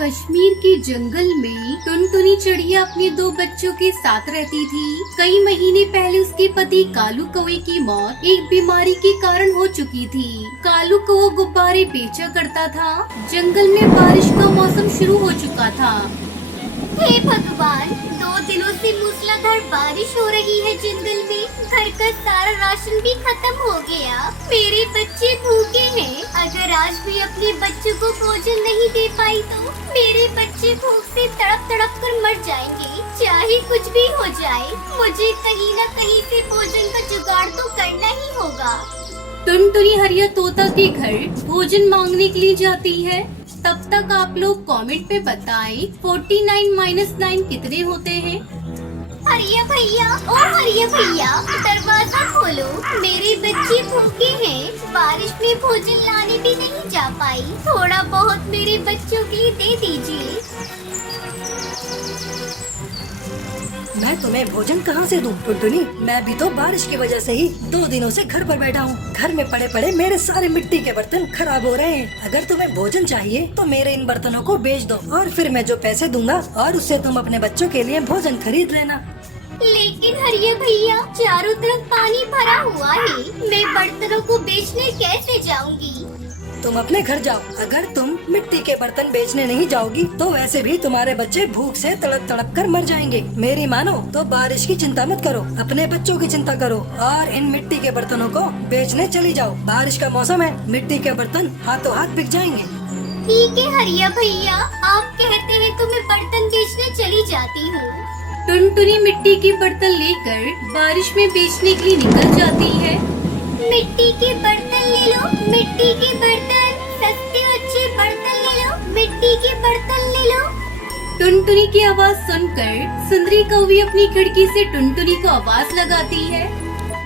कश्मीर के जंगल में टुनटुनी चिड़िया अपने दो बच्चों के साथ रहती थी। कई महीने पहले उसके पति कालू कौवे की मौत एक बीमारी के कारण हो चुकी थी। कालू कौवा गुब्बारे बेचा करता था। जंगल में बारिश का मौसम शुरू हो चुका था। हे भगवान, 2 दिनों से मूसलाधार बारिश हो रही है जंगल में। घर का सारा राशन भी खत्म हो गया। मेरे बच्चे भूखे हैं। अगर आज भी अपने बच्चों को भोजन नहीं दे पाई तो मेरे बच्चे भूख से तड़प तड़प कर मर जाएंगे। चाहे कुछ भी हो जाए, मुझे कहीं न कहीं से भोजन का जुगाड़ तो करना ही होगा। टुनटुनी हरिया तोता के घर भोजन मांगने के लिए जाती है। तब तक आप लोग कमेंट पे बताएं 49 - 9 कितने होते हैं। हरिया भैया, ओ हरिया भैया, दरवाजा खोलो। मेरे बच्चे भूखे हैं। बारिश में भोजन लाने भी नहीं जा पाई। थोड़ा बहुत मेरे बच्चों के लिए दे दीजिए। मैं तुम्हें भोजन कहाँ से दूं टुनटुनी? मैं भी तो बारिश की वजह से ही 2 दिनों से घर पर बैठा हूँ। घर में पड़े पड़े मेरे सारे मिट्टी के बर्तन खराब हो रहे हैं। अगर तुम्हें भोजन चाहिए तो मेरे इन बर्तनों को बेच दो और फिर मैं जो पैसे दूंगा और उससे तुम अपने बच्चों के लिए भोजन खरीद लेना। लेकिन हरिया भैया, चारों तरफ पानी भरा हुआ है। मैं बर्तनों को बेचने कैसे जाऊंगी? तुम अपने घर जाओ। अगर तुम मिट्टी के बर्तन बेचने नहीं जाओगी तो वैसे भी तुम्हारे बच्चे भूख से तड़प तड़प कर मर जाएंगे। मेरी मानो तो बारिश की चिंता मत करो, अपने बच्चों की चिंता करो और इन मिट्टी के बर्तनों को बेचने चली जाओ। बारिश का मौसम है, मिट्टी के बर्तन हाथों हाथ बिक जाएंगे। ठीक है हरिया भैया, आप कहते हैं तो मैं बर्तन बेचने चली जाती हूँ। टुनटुनी मिट्टी के बर्तन लेकर बारिश में बेचने के लिए निकल जाती है। मिट्टी के बर्तन ले लो, मिट्टी के बर्तन, सस्ते अच्छे बर्तन ले लो, मिट्टी के बर्तन ले लो। टुनटुनी की आवाज सुनकर सुंदरी कौवी अपनी खिड़की से टुनटुनी को आवाज लगाती है।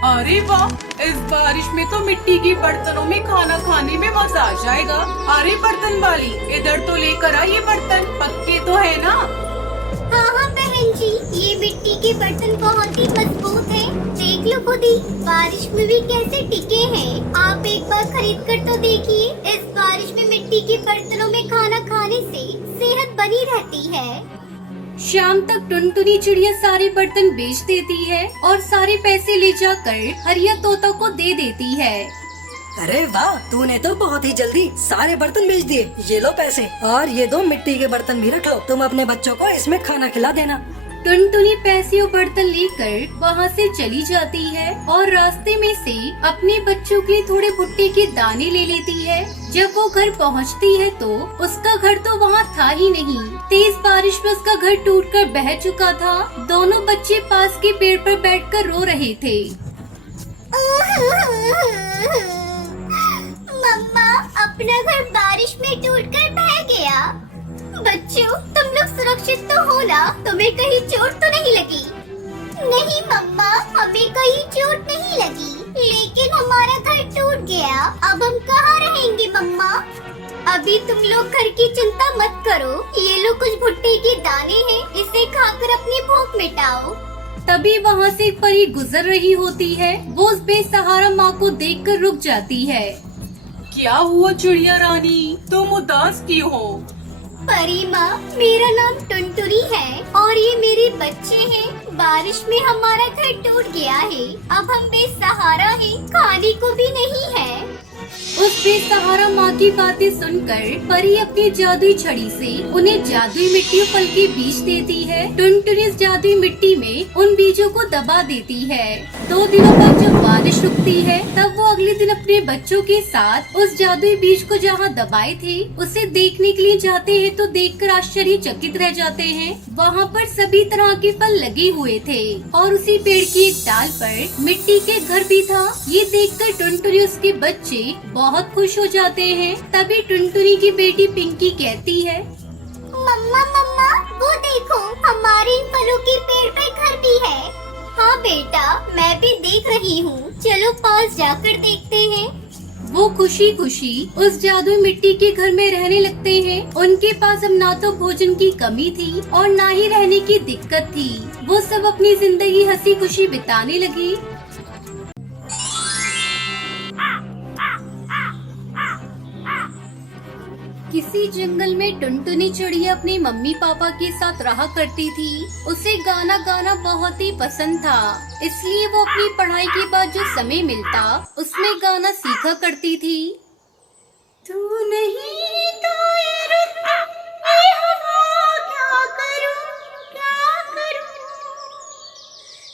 अरे वाह, इस बारिश में तो मिट्टी के बर्तनों में खाना खाने में मजा आ जाएगा। अरे बर्तन वाली, इधर तो लेकर आ ये बर्तन, पक्के तो है ना? हाँ हाँ बहन जी, ये मिट्टी के बर्तन बहुत ही मजबूत हैं। देख लो खुद ही, बारिश में भी कैसे टिके हैं। आप एक बार खरीद कर तो देखिए। इस बारिश में मिट्टी के बर्तनों में खाना खाने से सेहत बनी रहती है। शाम तक टुनटुनी चिड़िया सारे बर्तन बेच देती है और सारे पैसे ले जाकर हरिया तोता को दे देती है। अरे वाह, तूने तो बहुत ही जल्दी सारे बर्तन बेच दिए। ये लो पैसे और ये 2 मिट्टी के बर्तन भी रख लो। तुम अपने बच्चों को इसमें खाना खिला देना। टुनटुनी पैसे और बर्तन लेकर वहाँ से चली जाती है और रास्ते में से अपने बच्चों के थोड़े भुट्टे के दाने ले लेती है। जब वो घर पहुँचती है तो उसका घर तो वहाँ था ही नहीं। तेज बारिश में उसका घर टूटकर बह चुका था। दोनों बच्चे पास के पेड़ पर बैठकर रो रहे थे। मम्मा, अपना घर बारिश में टूटकर बह गया। बच्चों, तुम लोग सुरक्षित तो हो ना? तुम्हें कहीं चोट तो नहीं लगी? नहीं मम्मा, हमें कहीं चोट नहीं लगी, लेकिन हमारा घर टूट गया। अब हम कहाँ रहेंगे मम्मा? अभी तुम लोग घर की चिंता मत करो। ये लो कुछ भुट्टे के दाने हैं, इसे खाकर अपनी भूख मिटाओ। तभी वहाँ से एक परी गुजर रही होती है। वो उस बेसहारा माँ को देखकर रुक जाती है। क्या हुआ चिड़िया रानी, तुम उदास क्यों हो? परी माँ, मेरा नाम टुनटुनी है और ये मेरे बच्चे हैं। बारिश में हमारा घर टूट गया है। अब हम बेसहारा हैं, खाने को भी नहीं है। उस बेसहारा माँ की बातें सुनकर परी अपनी जादुई छड़ी से उन्हें जादुई मिट्टी और फल के बीज देती है। टुनटुनी इस जादुई मिट्टी में उन बीजों को दबा देती है। 2 दिनों बाद जब बारिश रुकती है तब वो अगले दिन अपने बच्चों के साथ उस जादुई बीज को जहाँ दबाए थे उसे देखने के लिए जाते हैं तो देखकर आश्चर्यचकित रह जाते हैं। वहाँ पर सभी तरह के फल लगे हुए थे और उसी पेड़ की एक डाल पर मिट्टी के घर भी था। ये देखकर टुनटुनी उसके बच्चे बहुत खुश हो जाते हैं। तभी टुनटुनी की बेटी पिंकी कहती है, मम्मा मम्मा, वो देखो, हमारे इन फलों के पेड़ पर घर भी है। हाँ बेटा, मैं भी देख रही हूँ। चलो पास जाकर देखते हैं। वो खुशी खुशी उस जादुई मिट्टी के घर में रहने लगते हैं। उनके पास अब ना तो भोजन की कमी थी और ना ही रहने की दिक्कत थी। वो सब अपनी जिंदगी हंसी खुशी बिताने लगी। किसी जंगल में टुनटुनी चिड़िया अपनी मम्मी पापा के साथ रहा करती थी। उसे गाना गाना बहुत ही पसंद था, इसलिए वो अपनी पढ़ाई के बाद जो समय मिलता उसमें गाना सीखा करती थी। तू नहीं तो ये रुत, ये हवा, क्या करूं, क्या करूं।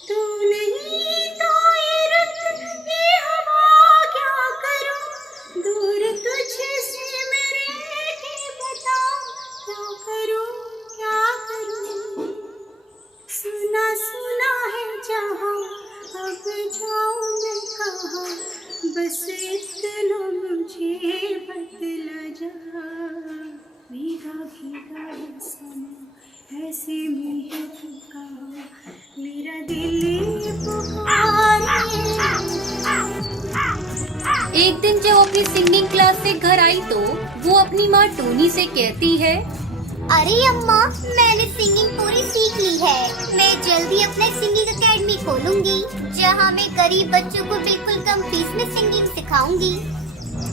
तू नहीं तो ये रुत, ये हवा, क्या करूं। दूर तुझसे मेरे के बता, क्या करूं, क्या करूं। सुना सुना है जहां, अब जाऊं मैं कहां। बस इतना मुझे बतला जा। भीगा भीगा समा ऐसे में है थका, मेरा दिल पुकारे। एक दिन जब अपनी सिंगिंग क्लास से घर आई तो वो अपनी माँ टोनी से कहती है, अरे अम्मा, मैंने सिंगिंग पूरी सीख ली है। मैं जल्दी अपना सिंगिंग एकेडमी खोलूंगी, जहाँ मैं गरीब बच्चों को बिल्कुल कम फीस में सिंगिंग सिखाऊंगी।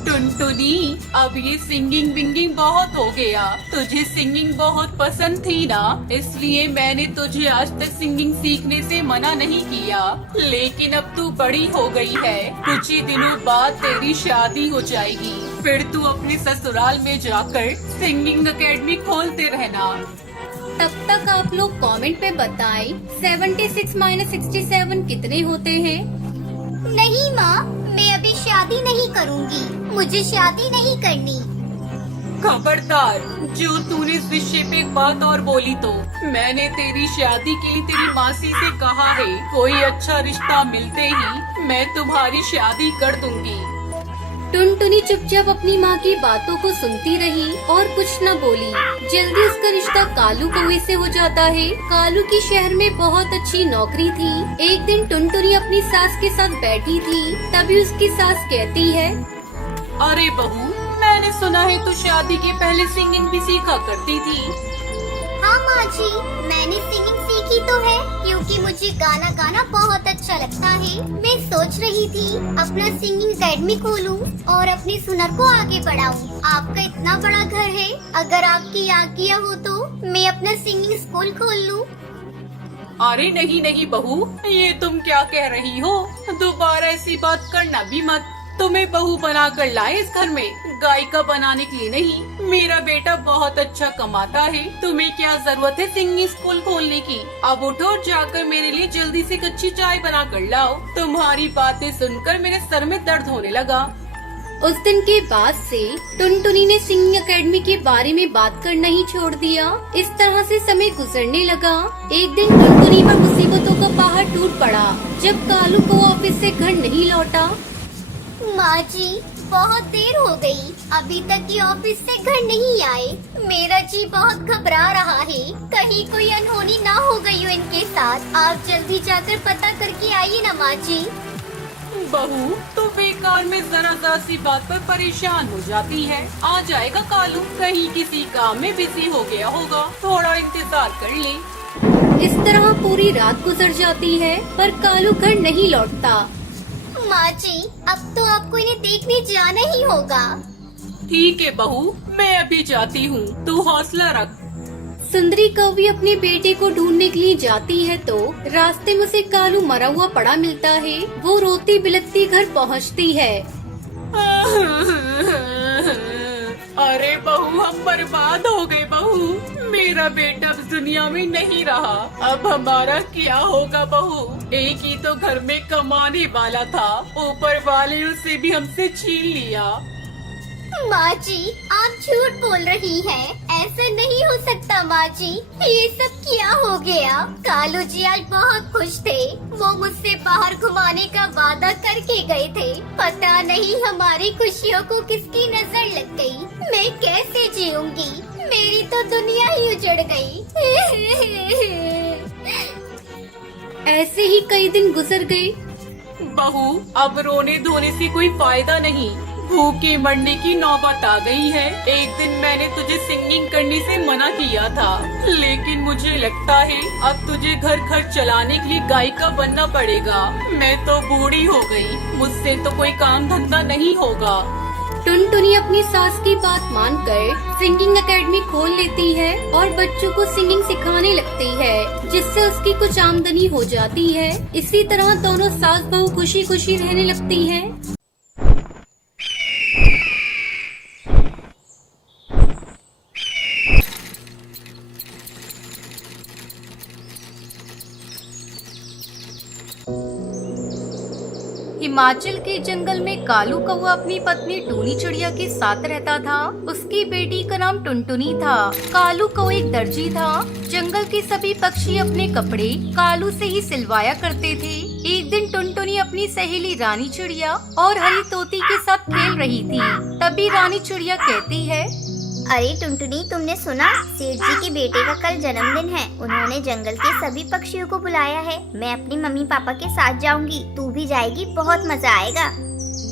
टुनटुनी, अब ये सिंगिंग विंगिंग बहुत हो गया। तुझे सिंगिंग बहुत पसंद थी ना, इसलिए मैंने तुझे आज तक सिंगिंग सीखने से मना नहीं किया। लेकिन अब तू बड़ी हो गई है, कुछ ही दिनों बाद तेरी शादी हो जाएगी, फिर तू अपने ससुराल में जाकर सिंगिंग एकेडमी खोलते रहना। तब तक आप लोग कमेंट पे बताएं 76 - 67 कितने होते हैं। नहीं माँ, मैं अभी शादी नहीं करूँगी, मुझे शादी नहीं करनी। खबरदार, जो तूने इस विषय पे एक बात और बोली तो मैंने तेरी शादी के लिए तेरी मासी से कहा है, कोई अच्छा रिश्ता मिलते ही मैं तुम्हारी शादी कर दूंगी। टुनटुनी चुपचाप अपनी माँ की बातों को सुनती रही और कुछ न बोली। जल्दी उसका रिश्ता कालू कौवे से हो जाता है। कालू की शहर में बहुत अच्छी नौकरी थी। एक दिन टुनटुनी अपनी सास के साथ बैठी थी, तभी उसकी सास कहती है, अरे बहू, मैंने सुना है तू शादी के पहले सिंगिंग भी सीखा करती थी। हाँ माँ जी, मैंने सिंगिंग सीखी तो है, क्योंकि मुझे गाना गाना बहुत अच्छा लगता है। मैं सोच रही थी अपना सिंगिंग एकेडमी खोलूं और अपनी सुनर को आगे बढ़ाऊं। आपका इतना बड़ा घर है, अगर आपकी आज्ञा हो तो मैं अपना सिंगिंग स्कूल खोल लूं। अरे नहीं नहीं बहू, ये तुम क्या कह रही हो, दोबारा ऐसी बात करना भी मत। तुम्हें बहू बना कर लाए इस घर में, गायिका बनाने के लिए नहीं। मेरा बेटा बहुत अच्छा कमाता है, तुम्हें क्या जरूरत है सिंगिंग स्कूल खोलने की। अब उठो और जाकर मेरे लिए जल्दी से कच्ची चाय बना कर लाओ। तुम्हारी बातें सुनकर मेरे सर में दर्द होने लगा। उस दिन के बाद से टुनटुनी ने सिंगिंग एकेडमी के बारे में बात करना ही छोड़ दिया। इस तरह से समय गुजरने लगा। एक दिन टुनटुनी पर मुसीबतों का पहाड़ टूट पड़ा जब कालू को ऑफिस से घर नहीं लौटा। माँ जी, बहुत देर हो गई, अभी तक ये ऑफिस से घर नहीं आए। मेरा जी बहुत घबरा रहा है, कहीं कोई अनहोनी ना हो गई हो इनके साथ। आप जल्दी जाकर पता करके आइए ना माँ जी। बहू, तो बेकार में जरा सी बात पर परेशान हो जाती है। आ जाएगा कालू, कहीं किसी काम में बिजी हो गया होगा, थोड़ा इंतजार कर ले। इस तरह पूरी रात गुजर जाती है पर कालू घर नहीं लौटता। माँ जी, अब तो आपको इन्हें देखने जाना ही होगा। ठीक है बहू, मैं अभी जाती हूँ, तू हौसला रख। सुंदरी कौवी अपने बेटे को ढूंढने के लिए जाती है तो रास्ते में उसे कालू मरा हुआ पड़ा मिलता है। वो रोती बिलखती घर पहुँचती है। अरे बहू, हम बर्बाद हो गए बहू, मेरा बेटा अब दुनिया में नहीं रहा। अब हमारा क्या होगा बहू, एक ही तो घर में कमाने वाला था, ऊपर वाले उसे भी हमसे छीन लिया। माँ जी, आप झूठ बोल रही हैं। ऐसा नहीं हो सकता माँ जी, ये सब क्या हो गया। कालू जी आज बहुत खुश थे, वो मुझसे बाहर घुमाने का वादा करके गए थे। पता नहीं हमारी खुशियों को किसकी नजर लग गई। मैं कैसे जीऊंगी, मेरी तो दुनिया ही उजड़ गई। ऐसे ही कई दिन गुजर गए। बहू, अब रोने धोने से कोई फायदा नहीं, भूखे मरने की नौबत आ गई है। एक दिन मैंने तुझे सिंगिंग करने से मना किया था, लेकिन मुझे लगता है अब तुझे घर खर्च चलाने के लिए गायिका बनना पड़ेगा। मैं तो बूढ़ी हो गई, मुझसे तो कोई काम धंधा नहीं होगा। टुनटुनी अपनी सास की बात मानकर सिंगिंग एकेडमी खोल लेती है और बच्चों को सिंगिंग सिखाने लगती है, जिससे उसकी कुछ आमदनी हो जाती है। इसी तरह दोनों सास बहू खुशी खुशी रहने लगती हैं। हिमाचल के जंगल में कालू कौवा अपनी पत्नी टूनी चिड़िया के साथ रहता था। उसकी बेटी का नाम टुनटुनी था। कालू कौवा एक दर्जी था। जंगल के सभी पक्षी अपने कपड़े कालू से ही सिलवाया करते थे। एक दिन टुनटुनी अपनी सहेली रानी चिड़िया और हरी तोती के साथ खेल रही थी। तभी रानी चिड़िया कहती है, अरे टुनटुनी, तुमने सुना? सेठ जी के बेटे का कल जन्मदिन है। उन्होंने जंगल के सभी पक्षियों को बुलाया है। मैं अपनी मम्मी पापा के साथ जाऊंगी, तू भी जाएगी, बहुत मजा आएगा।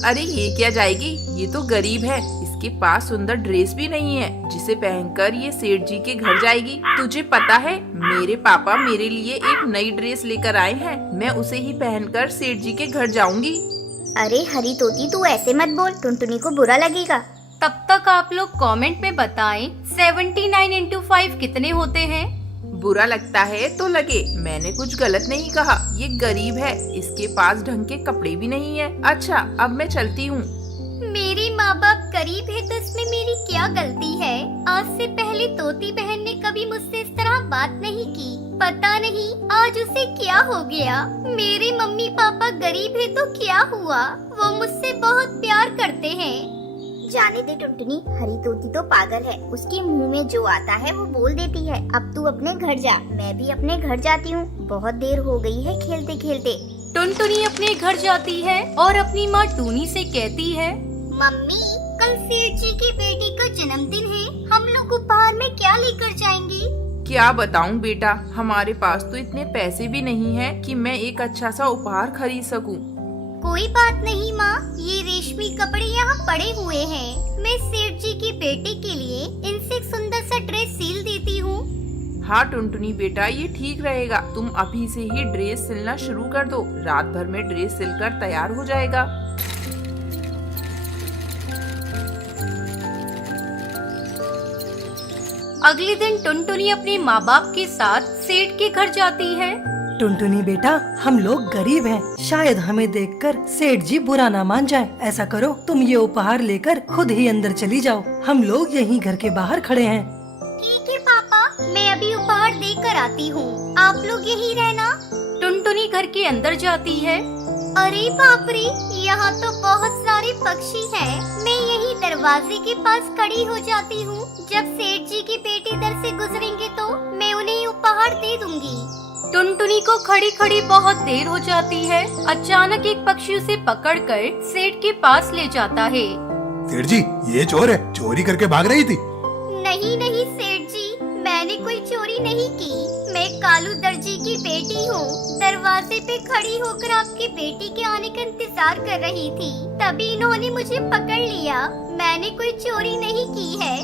अरे ये क्या जाएगी? ये तो गरीब है, इसके पास सुंदर ड्रेस भी नहीं है जिसे पहनकर ये सेठ जी के घर जाएगी। तुझे पता है मेरे पापा मेरे लिए एक नई ड्रेस लेकर आए हैं, मैं उसे ही पहनकर सेठ जी के घर जाऊंगी। अरे हरी तोती, तू ऐसे मत बोल, टुनटुनी को बुरा लगेगा। तब तक आप लोग कमेंट में बताएं 79 into 5 कितने होते हैं। बुरा लगता है तो लगे, मैंने कुछ गलत नहीं कहा। ये गरीब है, इसके पास ढंग के कपड़े भी नहीं है। अच्छा अब मैं चलती हूँ। मेरे माँ बाप गरीब है तो इसमें मेरी क्या गलती है? आज से पहले तोती बहन ने कभी मुझसे इस तरह बात नहीं की। पता नहीं आज उसे क्या हो गया। मेरे मम्मी पापा गरीब है तो क्या हुआ, वो मुझसे बहुत प्यार करते हैं। जाने दे टुनटुनी, हरी तोती तो पागल है, उसके मुंह में जो आता है वो बोल देती है। अब तू अपने घर जा, मैं भी अपने घर जाती हूँ, बहुत देर हो गई है खेलते खेलते। टुनटुनी अपने घर जाती है और अपनी माँ टूनी से कहती है, मम्मी, कल सेठ जी की बेटी का जन्मदिन है, हम लोग उपहार में क्या लेकर जाएंगे? क्या बताऊँ बेटा, हमारे पास तो इतने पैसे भी नहीं है कि मैं एक अच्छा सा उपहार खरीद सकूँ। कोई बात नहीं माँ, ये रेशमी कपड़े यहाँ पड़े हुए हैं। मैं सेठ जी की बेटे के लिए इनसे एक सुंदर सा ड्रेस सील देती हूँ। हाँ टुनटुनी बेटा, ये ठीक रहेगा। तुम अभी से ही ड्रेस सिलना शुरू कर दो, रात भर में ड्रेस सिलकर तैयार हो जाएगा। अगले दिन टुनटुनी अपने माँ बाप के साथ सेठ के घर जाती है। टुनटुनी बेटा, हम लोग गरीब हैं, शायद हमें देखकर सेठ जी बुरा ना मान जाए। ऐसा करो, तुम ये उपहार लेकर खुद ही अंदर चली जाओ, हम लोग यहीं घर के बाहर खड़े हैं। ठीक है पापा, मैं अभी उपहार देकर आती हूँ, आप लोग यहीं रहना। टुनटुनी घर के अंदर जाती है। अरे बाप रे, यहाँ तो बहुत सारे पक्षी हैं। मैं यहीं दरवाजे के पास खड़ी हो जाती हूँ। जब सेठ जी की बेटी इधर से गुजरेंगे तो मैं उन्हें उपहार दे दूंगी। टुनटुनी को खड़ी खड़ी बहुत देर हो जाती है। अचानक एक पक्षी उसे पकड़कर सेठ के पास ले जाता है। सेठ जी, ये चोर है, चोरी करके भाग रही थी। नहीं नहीं सेठ जी, मैंने कोई चोरी नहीं की। मैं कालू दर्जी की बेटी हूँ। दरवाजे पे खड़ी होकर आपकी बेटी के आने का इंतजार कर रही थी, तभी इन्होंने मुझे पकड़ लिया। मैंने कोई चोरी नहीं की है।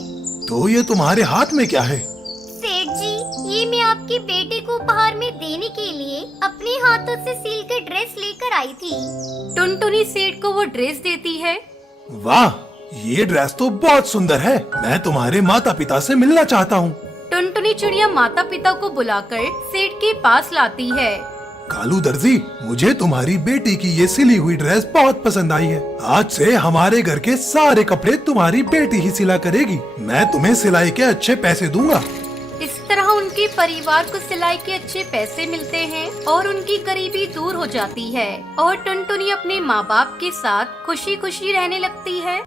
तो ये तुम्हारे हाथ में क्या है? सेठ जी, ये मैं आपके बेटे को उपहार में देने के लिए अपने हाथों से सील कर ड्रेस लेकर आई थी। टुनटुनी सेठ को वो ड्रेस देती है। वाह, ये ड्रेस तो बहुत सुंदर है, मैं तुम्हारे माता पिता से मिलना चाहता हूँ। टुनटुनी चिड़िया माता पिता को बुलाकर सेठ के पास लाती है। कालू दर्जी, मुझे तुम्हारी बेटी की ये सिली हुई ड्रेस बहुत पसंद आई है। आज से हमारे घर के सारे कपड़े तुम्हारी बेटी ही सिला करेगी। मैं तुम्हें सिलाई के अच्छे पैसे दूंगा। इस तरह उनके परिवार को सिलाई के अच्छे पैसे मिलते हैं और उनकी गरीबी दूर हो जाती है और टुनटुनी अपने माँ बाप के साथ खुशी खुशी रहने लगती है।